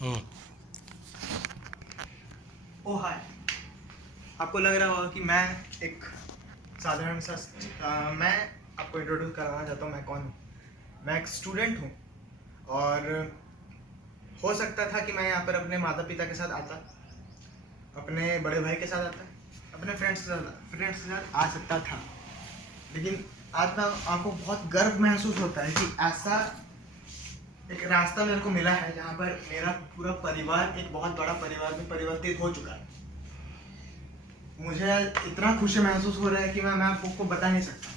ओ हाय, आपको लग रहा होगा कि मैं एक साधारण सा मैं आपको इंट्रोड्यूस करवाना चाहता हूँ मैं कौन हूँ। मैं एक स्टूडेंट हूँ और हो सकता था कि मैं यहाँ पर अपने माता पिता के साथ आता, अपने बड़े भाई के साथ आता, अपने फ्रेंड्स के साथ आ सकता था, लेकिन आज मैं आपको बहुत गर्व महसूस होता है कि ऐसा एक रास्ता मेरे को मिला है जहाँ पर मेरा पूरा परिवार एक बहुत बड़ा परिवार में परिवर्तित हो चुका है। मुझे इतना खुशी महसूस हो रहा है कि मैं आपको बता नहीं सकता।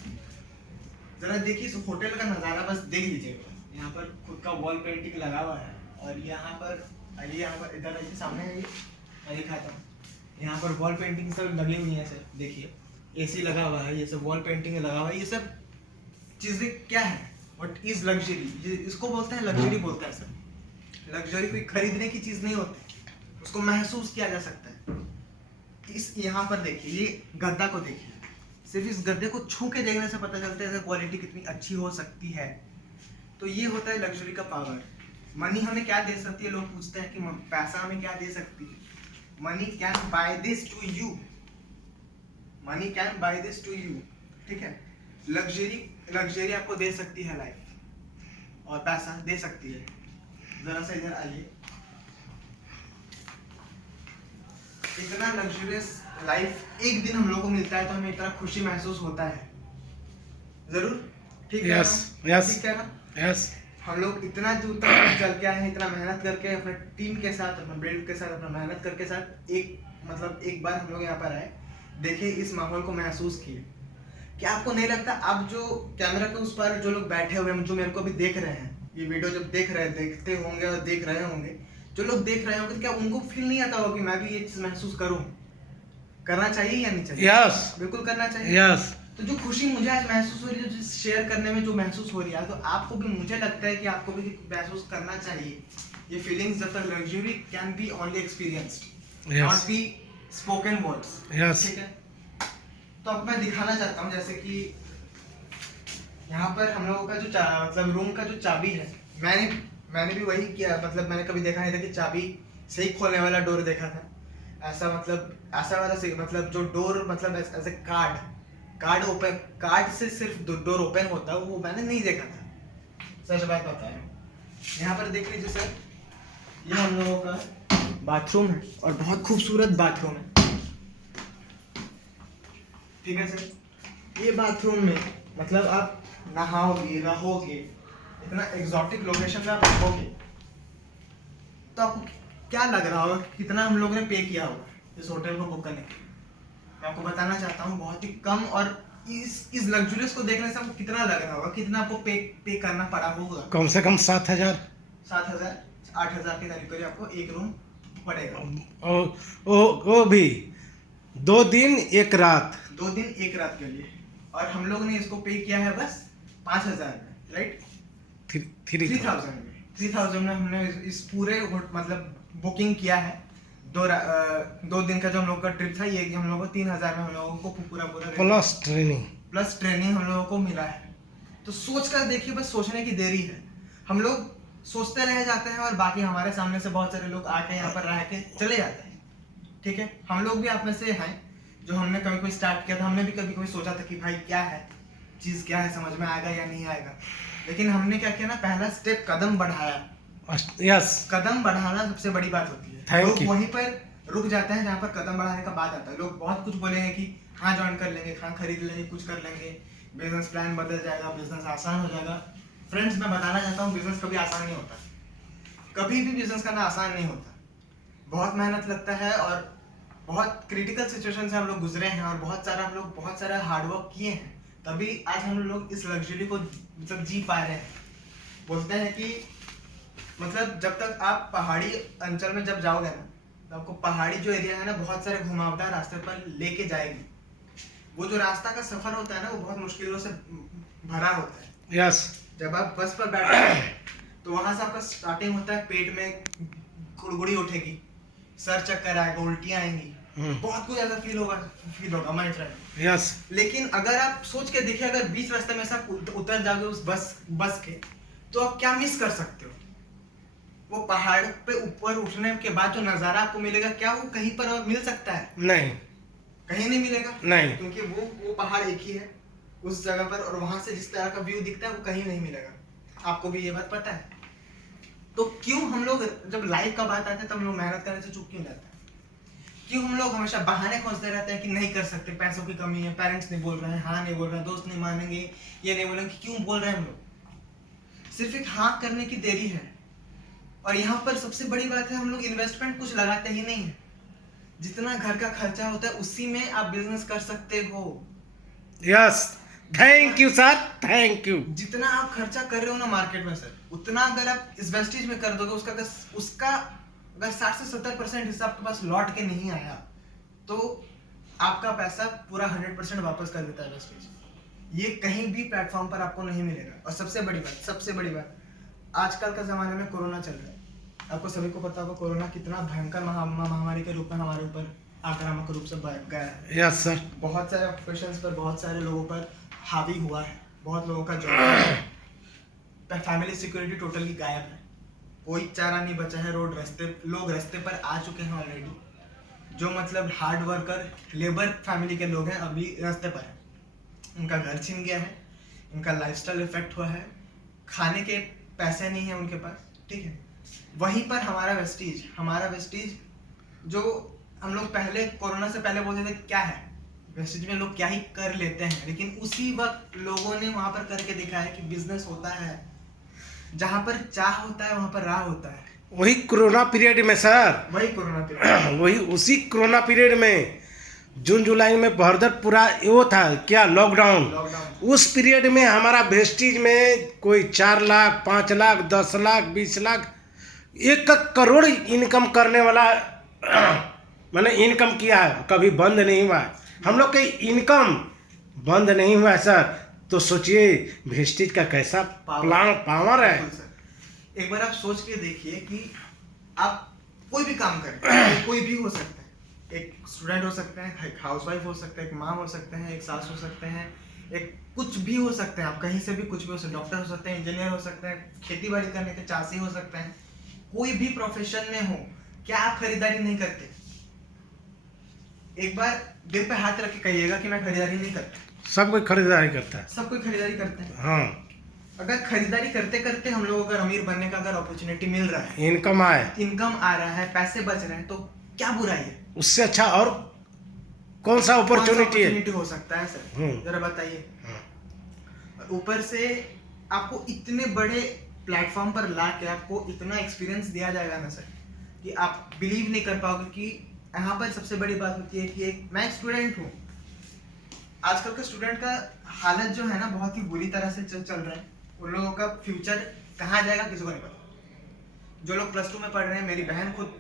जरा देखिए इस होटल का नज़ारा, बस देख लीजिएगा। यहाँ पर खुद का वॉल पेंटिंग लगा हुआ है और यहाँ पर इधर आइए, सामने आइए, मैं दिखाता हूँ। यहाँ पर वॉल पेंटिंग सब लगी हुई है सर, देखिए एसी लगा हुआ है, ये सब वॉल पेंटिंग लगा हुआ है। ये सब चीज़ें क्या है? What is luxury? इसको बोलते हैं लग्जरी, बोलते हैं सर। लग्जरी कोई खरीदने की चीज़ नहीं होती, उसको महसूस किया जा सकता है। इस यहाँ पर देखिए, ये गद्दा को देखिए, सिर्फ इस गद्दे को छू के देखने से पता चलता है क्वालिटी कितनी अच्छी हो सकती है। तो ये होता है लग्जरी का पावर। मनी हमें क्या दे सकती है? लोग पूछते हैं कि पैसा हमें क्या दे सकती है। Money can buy this to you, money can buy this to you, ठीक है। लग्जरी आपको दे सकती है लाइफ, और पैसा दे सकती है। जरा सा इधर आइए, इतना लग्जरियस लाइफ एक दिन हम लोगों को मिलता है तो हमें इतना खुशी महसूस होता है। जरूर ठीक है, ठीक है ना? यस। हम लोग इतना दूर तक चल के आए हैं, इतना मेहनत करके अपने टीम के साथ, अपने बिल्ड के साथ, अपना मेहनत करके साथ एक बार हम लोग यहाँ पर आए, देखिए इस माहौल को महसूस किए। क्या आपको नहीं लगता अब जो कैमरा के उस पर जो लोग बैठे हुए हैं, जो मेरे को भी देख रहे हैं, ये वीडियो जब देखते होंगे और देख रहे होंगे, जो लोग देख रहे होंगे, क्या उनको फील नहीं आता होगा कि मैं भी ये चीज महसूस करूं? करना चाहिए या नहीं चाहिए? यस, बिल्कुल करना चाहिए। यस। तो जो खुशी मुझे आज महसूस हो रही है, जो शेयर करने में जो महसूस हो रही है, तो आपको भी, मुझे लगता है कि आपको भी महसूस करना चाहिए। ये फीलिंग्स जब तक luxury can be only experienced, not be spoken words, ठीक है। तो अब मैं दिखाना चाहता हूँ, जैसे कि यहाँ पर हम लोगों का जो मतलब रूम का जो चाबी है, मैंने भी वही किया। मतलब मैंने कभी देखा नहीं था कि चाबी से ही खोलने वाला डोर देखा था। ऐसा वाला से, मतलब जो डोर, मतलब ऐसे कार्ड से सिर्फ डोर ओपन होता है, वो मैंने नहीं देखा था, सच बात बताया। यहाँ पर देख लीजिए सर, ये हम लोगों का बाथरूम है और बहुत खूबसूरत बाथरूम है, ठीक है सर। ये बाथरूम में मतलब आप नहाओगे, रहोगे, इतना एग्जॉटिक लोकेशन में आप रहोगे, तो आपको क्या लग रहा होगा कितना हम लोगों ने पे किया होगा इस होटल को बुक करने के लिए? मैं आपको बताना चाहता हूँ बहुत ही कम, और इस लग्जरियस को देखने से आपको कितना लग रहा होगा, कितना आपको पे करना पड़ा होगा? कम से कम 7,000 8,000 के करीब आपको एक रूम पड़ेगा। वो भी 2 दिन 1 रात, 2 दिन 1 रात के लिए। और हम लोग ने इसको पे किया है बस 5,000 में, राइट? 3,000 में हमने इस पूरे मतलब बुकिंग किया है। 2 दिन का जो हम लोग का ट्रिप था, ये हम लोग को 3,000 में हम लोगों को पूरा प्लस ट्रेनिंग हम लोगों को मिला है। तो सोच कर देखिए, बस सोचने की देरी है। हम लोग सोचते रह जाते हैं और बाकी हमारे सामने से बहुत सारे लोग आके यहाँ पर रह के चले जाते हैं, ठीक है। हम लोग भी आप में से हैं जो हमने कभी कोई स्टार्ट किया था, हमने भी कभी सोचा था कि भाई क्या है चीज़, क्या है, समझ में आएगा या नहीं आएगा। लेकिन हमने क्या किया ना, पहला स्टेप कदम बढ़ाया। यस, कदम बढ़ाना सबसे बड़ी बात होती है। लोग वहीं पर रुक जाते हैं जहाँ पर कदम बढ़ाने का बात आता है। लोग बहुत कुछ बोलेंगे कि हाँ ज्वाइन कर लेंगे, हाँ खरीद लेंगे, कुछ कर लेंगे, बिजनेस प्लान बदल जाएगा, बिजनेस आसान हो जाएगा। फ्रेंड्स, मैं बताना चाहता हूँ बिजनेस कभी आसान नहीं होता, कभी भी बिजनेस करना आसान नहीं होता। बहुत मेहनत लगता है और बहुत क्रिटिकल सिचुएशन से हम लोग गुजरे हैं और बहुत सारा हार्डवर्क किए हैं, तभी आज हम लोग इस लग्जरी को मतलब जी पा रहे हैं। बोलते हैं कि मतलब जब तक आप पहाड़ी अंचल में जब जाओगे ना, तो आपको पहाड़ी जो एरिया है ना, बहुत सारे घुमावदार रास्ते पर लेके जाएगी। वो जो रास्ता का सफर होता है ना, वो बहुत मुश्किलों से भरा होता है। यस। जब आप बस पर बैठते हैं तो वहां से आपका स्टार्टिंग होता है, पेट में गुड़गुड़ी उठेगी, सर चक्कर आएगा, उल्टियां आएंगी, बहुत कुछ ऐसा फील होगा माय फ्रेंड। यस। लेकिन अगर आप सोच के देखिए, अगर बीच रास्ते में से आप उतर जाओगे उस बस के, तो आप क्या मिस कर सकते हो? वो पहाड़ पे ऊपर उठने के बाद जो नजारा आपको मिलेगा, क्या वो कहीं पर और मिल सकता है? नहीं, कहीं नहीं मिलेगा। नहीं। क्योंकि वो पहाड़ एक ही है उस जगह पर, और वहां से जिस तरह का व्यू दिखता है वो कहीं नहीं मिलेगा। आपको भी ये बात पता है। तो क्यों हम लोग जब लाइफ का बात आता है तब हम लोग मेहनत करने से चूक क्यों जाते हैं? क्यों हम लोग हमेशा बहाने खोजते रहते हैं कि नहीं कर सकते, पैसों की कमी है, पेरेंट्स नहीं बोल रहे हैं, हाँ नहीं बोल रहे हैं, दोस्त नहीं मानेंगे, ये नहीं बोलेंगे। क्यों बोल रहे हैं हम लोग? सिर्फ एक हाँ करने की देरी है। और यहाँ पर सबसे बड़ी बात है, हम लोग इन्वेस्टमेंट कुछ लगाते ही नहीं है। जितना घर का खर्चा होता है उसी में आप बिजनेस कर सकते हो। Yes, thank you sir, thank you. जितना आप खर्चा कर रहे हो ना मार्केट में सर, उतना अगर आप इस वेस्टेज में कर दोगे, उसका अगर 60 से 70% हिस्सा आपके पास लौट के नहीं आया तो आपका पैसा पूरा 100% वापस कर देता है वेस्टेज। ये कहीं भी प्लेटफॉर्म पर आपको नहीं मिलेगा। और सबसे बड़ी बात, आजकल का जमाने में कोरोना चल रहा है। आपको सभी को पता होगा कोरोना कितना भयंकर महामारी के रूप में हमारे ऊपर आक्रामक रूप से गया है। Yes sir. बहुत सारे ऑक्यूपेशंस पर, बहुत सारे लोगों पर हावी हुआ है। बहुत लोगों का जॉब, फैमिली सिक्योरिटी टोटली गायब है। कोई चारा नहीं बचा है। लोग रास्ते पर आ चुके हैं ऑलरेडी। जो मतलब हार्ड वर्कर, लेबर फैमिली के लोग हैं, अभी रास्ते पर हैं। उनका घर छीन गया है, उनका लाइफस्टाइल इफेक्ट हुआ है, खाने के पैसे नहीं है उनके पास, ठीक है। वहीं पर हमारा वेस्टीज जो हम लोग पहले कोरोना से पहले बोलते थे क्या है वेस्टेज में, लोग क्या ही कर लेते हैं, लेकिन उसी वक्त लोगों ने वहां पर करके दिखाया कि बिजनेस होता है। जहां पर चाह होता है वहां पर राह होता है। वही कोरोना पीरियड में सर, वही कोरोना पीरियड वही उसी कोरोना पीरियड में जून जुलाई में भरदर पूरा वो था क्या, लॉकडाउन। उस पीरियड में हमारा वेस्टीज में कोई 4 लाख, 5 लाख, 10 लाख, 20 लाख, 1 करोड़ इनकम करने वाला मैंने इनकम किया है, कभी बंद नहीं हुआ। हम लोग के इनकम बंद नहीं हुआ सर। तो सोचिए वेस्टेज का कैसा पावर है। एक बार आप सोच के देखिए कि आप कोई भी काम करें, कोई भी हो सकता है। एक स्टूडेंट हो सकते हैं, एक हाउसवाइफ हो सकता है, एक माँ हो सकते हैं, एक सास हो सकते हैं, एक कुछ भी हो सकते हैं। आप कहीं से भी कुछ भी हो सकते हैं। डॉक्टर हो सकते हैं, इंजीनियर हो सकते हैं, खेती बाड़ी करने के चाषी हो सकते हैं। कोई भी प्रोफेशन में हो, क्या आप खरीदारी नहीं करते? एक बार दिल पे हाथ रख के कहिएगा कि मैं खरीदारी नहीं करता। सब कोई खरीदारी करता है। सब कोई खरीदारी करते हैं। हाँ, अगर खरीदारी करते करते हम लोग अगर अमीर बनने का अगर अपॉर्चुनिटी मिल रहा है, इनकम आ रहा है, पैसे बच रहे हैं, तो क्या बुराई है? उससे अच्छा और कौन सा अपॉर्चुनिटी हो सकता है सर? जरा बताइए। ऊपर से आपको इतने बड़े प्लेटफॉर्म पर ला के आपको इतना एक्सपीरियंस दिया जाएगा ना सर, कि आप बिलीव नहीं कर पाओगे। कि यहाँ पर सबसे बड़ी बात होती है कि मैं स्टूडेंट हूँ। आजकल के स्टूडेंट का हालत जो है ना बहुत ही बुरी तरह से चल रहा है। उन लोगों का फ्यूचर कहाँ जाएगा किसी को नहीं पता। जो लोग +2 में पढ़ रहे हैं, मेरी बहन खुद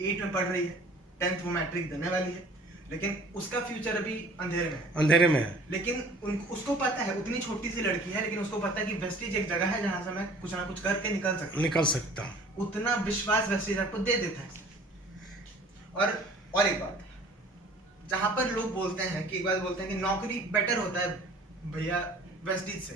8 में पढ़ रही है, 10th वो मैट्रिक देने वाली है, लेकिन उसका फ्यूचर अभी अंधेरे में है। लेकिन उसको पता है, उतनी छोटी सी लड़की है, लेकिन उसको पता है कि वेस्टेज एक जगह है जहाँ से मैं कुछ ना कुछ करके निकल सकता हूँ। उतना विश्वास वेस्टेज आपको दे देता है। और एक बात, जहाँ पर लोग बोलते हैं कि नौकरी बेटर होता है भैया वेस्टेज से,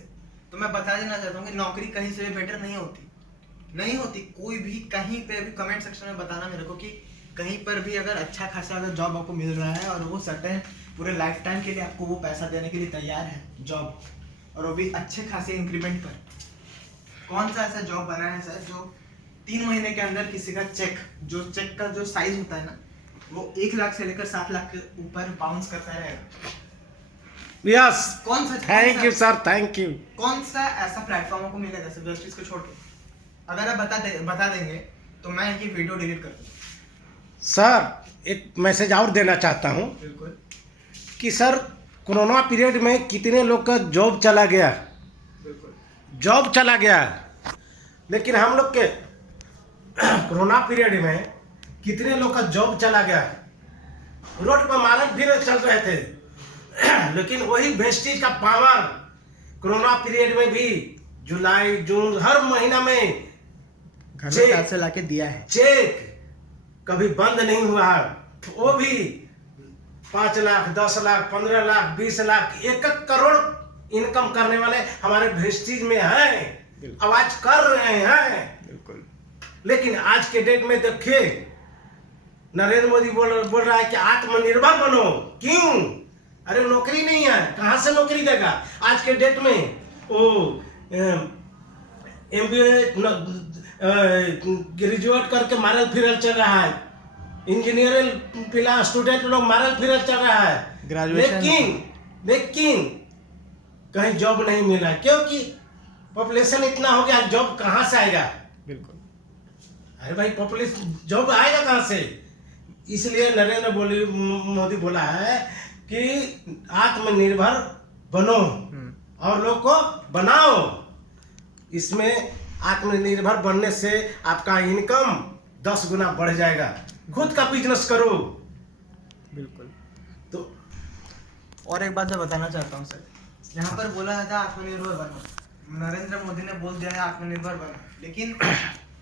तो मैं बता देना चाहता हूँ कि नौकरी कहीं से भी बेटर नहीं होती। कोई भी कहीं पे भी कमेंट सेक्शन में बताना मेरे को कि कहीं पर भी अगर अच्छा खासा अगर जॉब आपको मिल रहा है और वो सर्टेन पूरे लाइफ टाइम के लिए आपको वो पैसा देने के लिए तैयार है जॉब, और वो भी अच्छे खासे इंक्रीमेंट पर। कौन सा ऐसा जॉब बना है सर जो 3 महीने के अंदर किसी का चेक का जो साइज होता है ना, वो 1 लाख से लेकर 7 लाख के ऊपर बाउंस करता रहेगा? यस, कौन सा? Thank you sir, thank you. कौन सा ऐसा प्लेटफॉर्म आपको मिलेगा सर वेस्टेज को छोड़ के? अगर आप बता देंगे तो मैं ये वीडियो डिलीट कर दूंगा। सर एक मैसेज और देना चाहता हूँ। बिल्कुल। कि सर कोरोना पीरियड में कितने लोग का जॉब चला गया। बिल्कुल। जॉब चला गया, लेकिन हम लोग के कोरोना पीरियड में कितने लोग का जॉब चला गया। रोड पर मारक भी नहीं चल रहे थे, लेकिन वही वेस्टेज का पावर कोरोना पीरियड में भी जुलाई जून हर महीना में घर में पैसे लाके दिया है। चेक कभी बंद नहीं हुआ है। वो भी 5 लाख, 10 लाख, 15 लाख, 20 लाख, 1 करोड़ इनकम करने वाले हमारे वेस्टेज में हैं, आवाज कर रहे हैं। बिल्कुल। लेकिन आज के डेट में देखिए नरेंद्र मोदी बोल रहा है कि आत्मनिर्भर बनो। क्यों? अरे नौकरी नहीं है, कहाँ से नौकरी देगा आज के डेट में? वो MBA ग्रेजुएट करके मारल फिरल चल रहा है, इंजीनियरिंग पिला स्टूडेंट लोग मारल फिरल चल रहा है, लेकिन कहीं जॉब नहीं मिला, क्योंकि पॉपुलेशन इतना हो गया, जॉब कहाँ से आएगा? बिल्कुल। अरे भाई पॉपुलेशन जॉब आएगा कहाँ से? इसलिए नरेंद्र मोदी बोला है कि आत्मनिर्भर बनो और लोग को बनाओ। इसमें आत्मनिर्भर बनने से आपका इनकम 10 गुना बढ़ जाएगा। खुद का बिजनेस करो। बिल्कुल। तो और एक बात मैं बताना चाहता हूँ सर, यहाँ पर बोला था आत्मनिर्भर बनो, नरेंद्र मोदी ने बोल दिया है आत्मनिर्भर बनो, लेकिन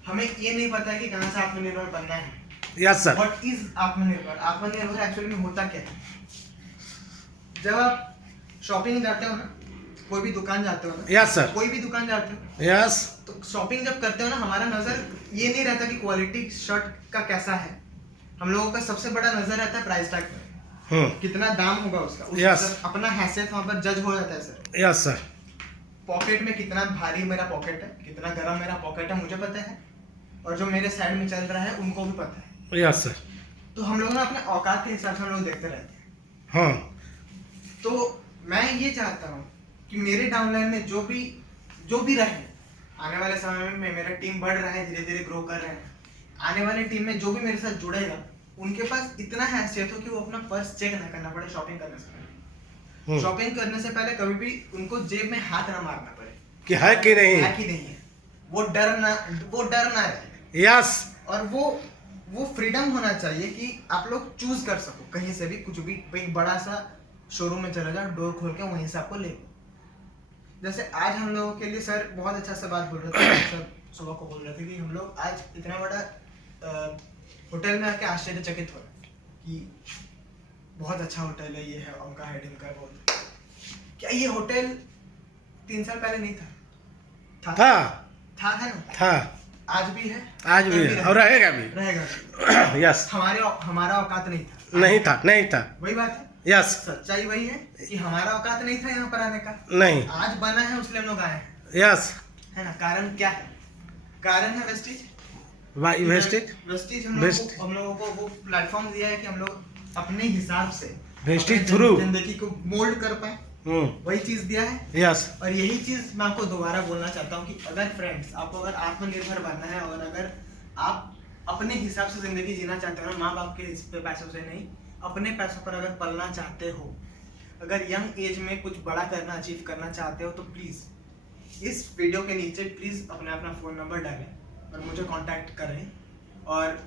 हमें ये नहीं पता है कि कहाँ से आत्मनिर्भर बनना है। Yes sir. व्हाट इज आत्मनिर्भर? आत्मनिर्भर एक्चुअली में होता क्या है? जब आप शॉपिंग जाते हो ना, कोई भी दुकान जाते हो ना, यस सर, कोई भी दुकान जाते हो, यस, तो शॉपिंग जब करते हो ना, हमारा नजर ये नहीं रहता कि क्वालिटी शर्ट का कैसा है, हम लोगों का सबसे बड़ा नजर रहता है प्राइस टैग पर, कितना दाम होगा उसका, Yes. अपना हैसियत वहाँ पर जज हो जाता है सर। Yes sir. पॉकेट में कितना भारी मेरा पॉकेट है, कितना गर्म मेरा पॉकेट है, मुझे पता है, और जो मेरे साइड में चल रहा है उनको भी पता है। Yes sir. तो हम लोग ना अपने औकात के हिसाब से हम लोग देखते रहते हैं। हाँ। तो मैं ये चाहता हूँ कि मेरे डाउनलाइन में जो भी रहे, आने वाले समय में मेरा टीम बढ़ रहा है, धीरे धीरे ग्रो कर रहे हैं, आने वाले टीम में जो भी मेरे साथ जुड़ेगा उनके पास इतना हैसियत हो कि वो अपना पर्स चेक ना करना पड़े शॉपिंग करने से पहले। शॉपिंग करने से पहले कभी भी उनको जेब में हाथ ना मारना पड़े कि है कि नहीं, है कि नहीं है, वो डर ना रहे। यस। और वो फ्रीडम होना चाहिए कि आप लोग चूज कर सको कहीं से भी कुछ भी। एक बड़ा सा शोरूम में चले जाओ, डोर खोल के वहीं से आपको ले लो। जैसे आज हम लोगों के लिए सर बहुत अच्छा सा बात बोल रहे थे, सर सुबह को बोल रहे थे कि हम लोग आज इतना बड़ा होटल में आके आश्चर्यचकित हो रहे कि बहुत अच्छा होटल है, ये है उनका है, ढिमका है, बोल क्या ये होटल 3 साल पहले नहीं था? था है ना? था, आज भी है, आज भी है और रहेगा भी। यस। हमारा औकात नहीं था। नहीं था। वही बात है। यस। सच्चाई वही है कि हमारा औकात नहीं था यहाँ पर आने का, नहीं, आज बना है, उसलिए हम लोग आए हैं। यस, है ना? कारण क्या है? कारण है वेस्टेज। वेस्टेज हम लोगों को वो प्लेटफॉर्म दिया है कि हम लोग अपने हिसाब से वेस्टेज थ्रू जिंदगी को मोल्ड कर पाए, वही चीज दिया है। यस। और यही चीज मैं आपको दोबारा बोलना चाहता हूँ कि अगर फ्रेंड्स आपको अगर आत्मनिर्भर बनना है और अगर आप अपने हिसाब से जिंदगी जीना चाहते हो ना, माँ बाप के पैसों से नहीं, अपने पैसों पर अगर पलना चाहते हो, अगर यंग एज में कुछ बड़ा करना, अचीव करना चाहते हो, तो प्लीज इस वीडियो के नीचे प्लीज अपना फोन नंबर डालें और मुझे कांटेक्ट करें। और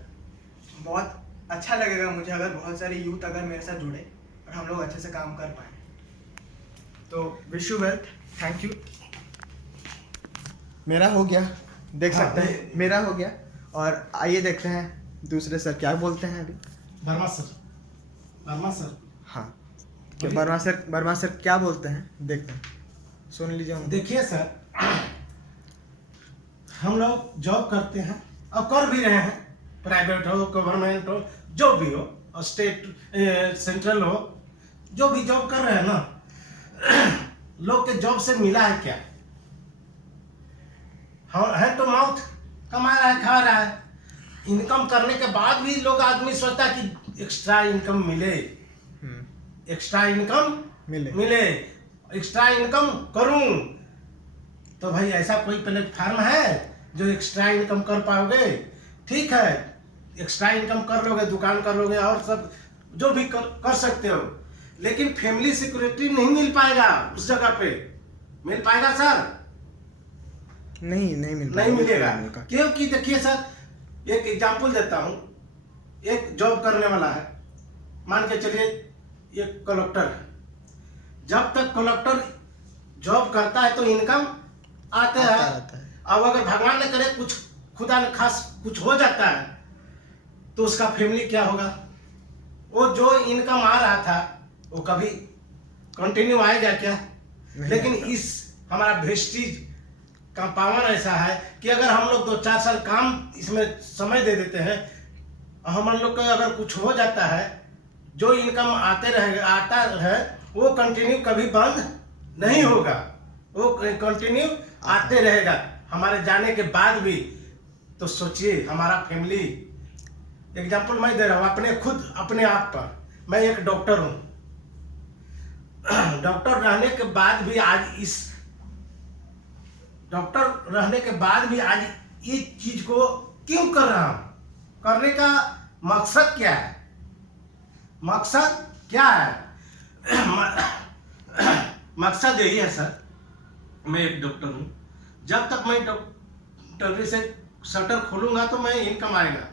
बहुत अच्छा लगेगा मुझे अगर बहुत सारे यूथ अगर मेरे साथ जुड़े और हम लोग अच्छे से काम कर पाए। तो wish you well, thank you. मेरा हो गया, देख सकते हैं मेरा हो गया। और आइए देखते हैं दूसरे सर क्या बोलते हैं अभी। वर्मा सर। हाँ, वर्मा सर क्या बोलते हैं, देखते हैं, सुन लीजिए। देखिए सर, हम लोग जॉब करते हैं और कर भी रहे हैं, प्राइवेट हो, गवर्नमेंट हो, जो भी हो, और स्टेट सेंट्रल हो, जो भी जॉब कर रहे हैं ना, लोग के जॉब से मिला है क्या? है तो माउथ कमा रहा है, खा रहा है। इनकम करने के बाद भी लोग आदमी सोचता है कि एक्स्ट्रा इनकम मिले, एक्स्ट्रा इनकम मिले, एक्स्ट्रा इनकम करूं। तो भाई ऐसा कोई प्लेटफॉर्म है जो एक्स्ट्रा इनकम कर पाओगे? ठीक है, एक्स्ट्रा इनकम कर लोगे, दुकान कर लोगे और सब जो भी कर सकते हो, लेकिन फैमिली सिक्योरिटी नहीं मिल पाएगा उस जगह पे। मिल पाएगा सर? नहीं मिलेगा। क्योंकि देखिए सर, एक एग्जांपल देता हूँ। एक जॉब करने वाला है, मान के चलिए एक कलेक्टर है। जब तक कलेक्टर जॉब करता है तो इनकम आते हैं। अब अगर भगवान ने करे कुछ, खुदा ने खास कुछ हो जाता है, तो उसका फैमिली क्या होगा? वो जो इनकम आ रहा था वो कभी कंटिन्यू आएगा क्या? लेकिन इस हमारा वेस्टेज का पावर ऐसा है कि अगर हम लोग 2-4 साल काम इसमें समय दे देते हैं, हम लोग का अगर कुछ हो जाता है, जो इनकम आता है वो कंटिन्यू कभी बंद नहीं होगा, वो कंटिन्यू आते रहेगा हमारे जाने के बाद भी। तो सोचिए हमारा फैमिली, एग्जाम्पल मैं दे रहा हूँ अपने आप पर। मैं एक डॉक्टर हूँ, डॉक्टर रहने के बाद भी आज इस चीज को क्यों कर रहा हूं? करने का मकसद क्या है? मकसद यही है सर, मैं एक डॉक्टर हूं, जब तक मैं डॉक्टरी से शटर खोलूंगा तो मैं इनकम आएगा,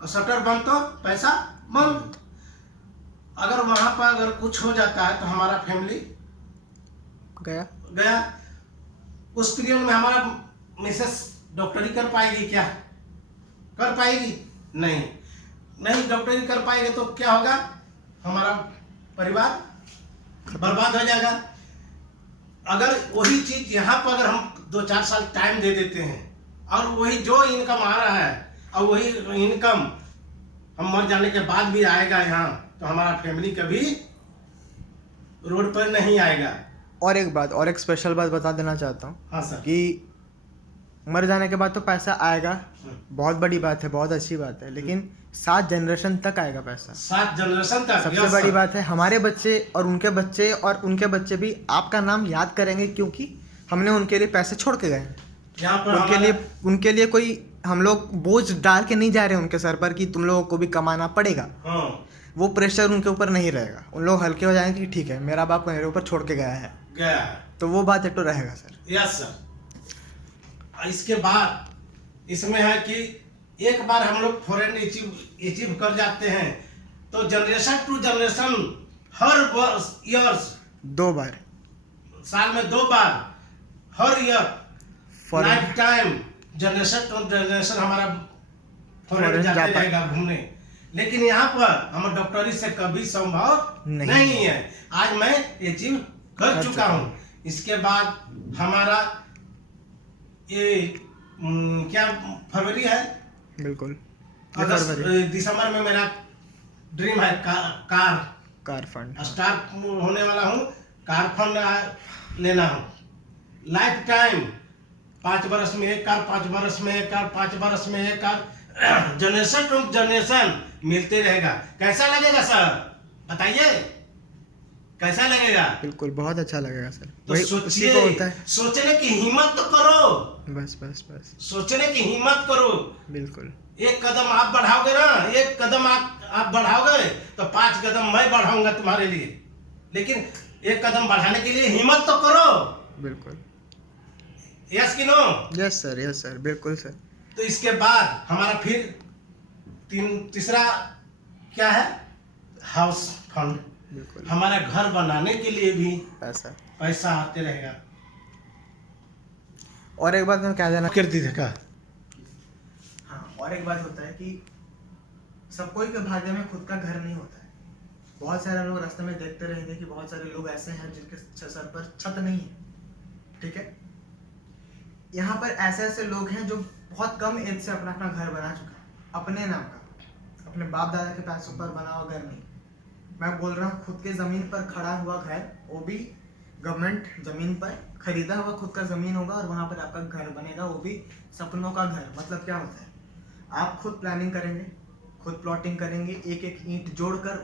और शटर बंद तो पैसा बंद। अगर वहां पर अगर कुछ हो जाता है तो हमारा फैमिली गया। उस पीरियड में हमारा मिसेस डॉक्टरी कर पाएगी क्या? कर पाएगी? नहीं डॉक्टरी कर पाएगी तो क्या होगा? हमारा परिवार बर्बाद हो जाएगा। अगर वही चीज यहाँ पर अगर हम 2-4 साल टाइम दे देते हैं और वही जो इनकम आ रहा है और वही इनकम हम मर जाने के बाद भी आएगा यहाँ, तो हमारा फैमिली कभी रोड पर नहीं आएगा। और एक स्पेशल बात बता देना चाहता हूँ। हाँ सर। कि मर जाने के बाद तो पैसा आएगा, बहुत बड़ी बात है, बहुत अच्छी बात है, लेकिन 7 जनरेशन तक आएगा पैसा। 7 जनरेशन तक। सबसे बड़ी बात है, हमारे बच्चे और उनके बच्चे भी आपका नाम याद करेंगे, क्योंकि हमने उनके लिए पैसे छोड़ के गए। यहाँ पर उनके लिए कोई हम लोग बोझ डाल के नहीं जा रहे उनके सर पर कि तुम लोगों को भी कमाना पड़ेगा। हाँ। वो प्रेशर उनके ऊपर नहीं रहेगा। उन लोग हल्के हो जाएंगे कि ठीक है, मेरा बाप मेरे ऊपर छोड़ के गया है, तो वो बात तो रहेगा सर। Yes sir. इसके बाद इसमें है कि एक बार हम लोग फॉरेन अचीव कर जाते हैं तो जनरेशन टू जनरेशन हर ईयर्स 2 बार, साल में 2 बार, हर year life time generation to generation हमारा फॉरेन जाते रहेगा घूमने। लेकिन यहाँ पर हम डॉक्टरी से कभी संभव नहीं है। आज मैं अचीव कर चुका हूँ। इसके बाद हमारा ये क्या फरवरी है, बिल्कुल दिसंबर में मेरा ड्रीम है कार फंड स्टार होने वाला हूँ। कार फंड लेना हूँ लाइफ टाइम, 5 वर्ष में एक कार, 5 वर्ष में एक कार, 5 वर्ष में एक कार, जनरेशन टू जनरेशन मिलते रहेगा। कैसा लगेगा सर, बताइए कैसा लगेगा? बिल्कुल बहुत अच्छा लगेगा सर। तो सोचिए, सोचने की हिम्मत तो करो। बस सोचने की हिम्मत करो। बिल्कुल। एक कदम आप बढ़ाओगे ना, एक कदम आप बढ़ाओगे तो 5 कदम मैं बढ़ाऊंगा तुम्हारे लिए। लेकिन एक कदम बढ़ाने के लिए हिम्मत तो करो। बिल्कुल। यस कि नो? यस सर, बिल्कुल सर। तो इसके बाद हमारा फिर तीसरा क्या है? House fund. बिल्कुल। हमारा घर बनाने के लिए भी पैसा आते रहेगा। और एक बात मैं क्या देना कर दी देखा। हाँ, और एक बात होता है कि सब कोई के भाग्य में खुद का घर नहीं होता है। बहुत सारे लोग रास्ते में देखते रहेंगे कि बहुत सारे लोग ऐसे हैं जिनके सर पर छत नहीं है, ठीक है। यहाँ पर ऐसे लोग हैं जो बहुत कम एज से अपना घर बना चुका है, अपने नाम का, अपने बाप दादा के पैसों पर बना हुआ घर नहीं। मैं बोल रहा हूँ खुद के जमीन पर खड़ा हुआ घर, वो भी गवर्नमेंट जमीन पर खरीदा हुआ खुद का जमीन होगा, और वहाँ पर आपका घर बनेगा, वो भी सपनों का घर। मतलब क्या होता है, आप खुद प्लानिंग करेंगे, खुद प्लॉटिंग करेंगे, एक एक ईंट जोड़कर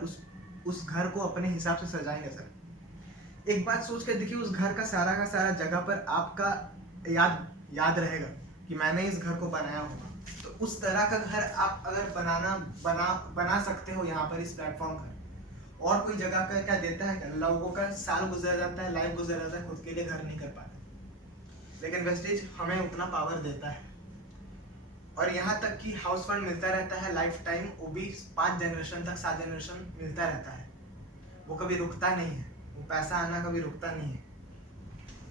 उस घर को अपने हिसाब से सजाएंगे सर। एक बात सोच के देखिए, उस घर का सारा जगह पर आपका याद रहेगा कि मैंने इस घर को बनाया होगा। तो उस तरह का घर आप अगर बना सकते हो यहाँ पर इस प्लेटफॉर्म पर। और कोई जगह का क्या देता है क्या? लोगों का साल गुजर जाता है, लाइफ गुजर जाता है, खुद के लिए घर नहीं कर पाते। लेकिन वेस्टेज हमें उतना पावर देता है, और यहाँ तक कि हाउस फंड मिलता रहता है लाइफ टाइम, वो भी 5 जनरेशन तक, 7 जनरेशन मिलता रहता है। वो कभी रुकता नहीं है, वो पैसा आना कभी रुकता नहीं है।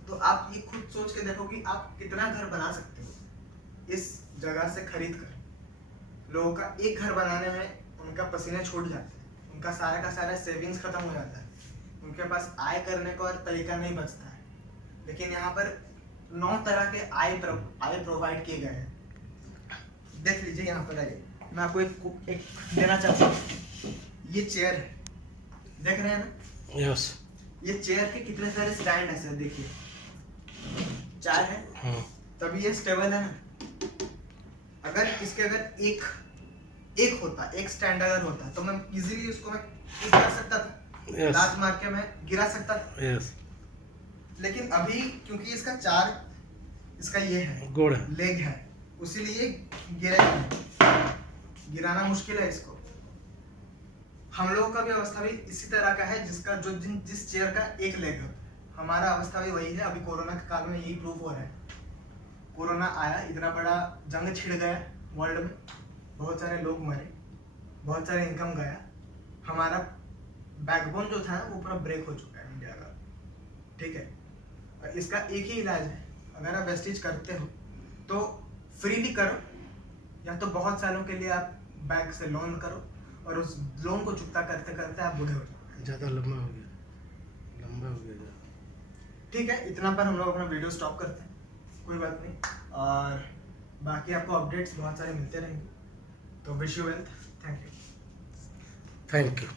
तो आप ये खुद सोच के देखो कि आप कितना घर बना सकते हो इस जगह से खरीद कर। लोगों का एक घर बनाने में उनका पसीने छूट जाते हैं, उनका सारा सेविंग्स खत्म हो जाता है, उनके पास आय करने का और तरीका नहीं बचता है। लेकिन यहाँ पर 9 तरह के आई प्रोवाइड किए गए हैं। देख लीजिए यहाँ पर आइए, मैं आपको एक देना चाहता हूँ। ये चेयर है, देख रहे हैं ना? यस। ये चेयर के कितने सारे स्टैंड है सर, देखिए 4 है, तभी ये स्टेबल है ना। अगर इसके अगर एक होता, एक स्टैंड अगर होता तो मैं इजीली उसको मैं कर सकता था, Yes. लात मार के मैं गिरा सकता था। यस। लेकिन अभी क्योंकि इसका 4 इसका ये है गुड। लेग है, उसीलिए गिरेगा नहीं, गिराना मुश्किल है इसको। हम लोगों का भी अवस्था भी इसी तरह का है, जिसका जिस चेयर का एक लेग है, हमारा अवस्था भी वही है। अभी कोरोना के काल में यही प्रूफ हो रहा है। कोरोना आया, इतना बड़ा जंग छिड़ गया वर्ल्ड में, बहुत सारे लोग मरे, बहुत सारे इनकम गया, हमारा बैकबोन जो था ना वो पूरा ब्रेक हो चुका है इंडिया का, ठीक है। और इसका एक ही इलाज है, अगर आप वेस्टेज करते हो तो फ्रीली करो, या तो बहुत सालों के लिए आप बैंक से लोन करो और उस लोन को चुकता करते करते आप बूढ़े हो जाओ। ज़्यादा लंबा हो गया, लंबा हो गया। ठीक है, इतना पर हम लोग अपना वीडियो स्टॉप करते हैं, कोई बात नहीं। और बाकी आपको अपडेट्स बहुत सारे मिलते रहेंगे, तो wish you wealth. Thank you. Thank you.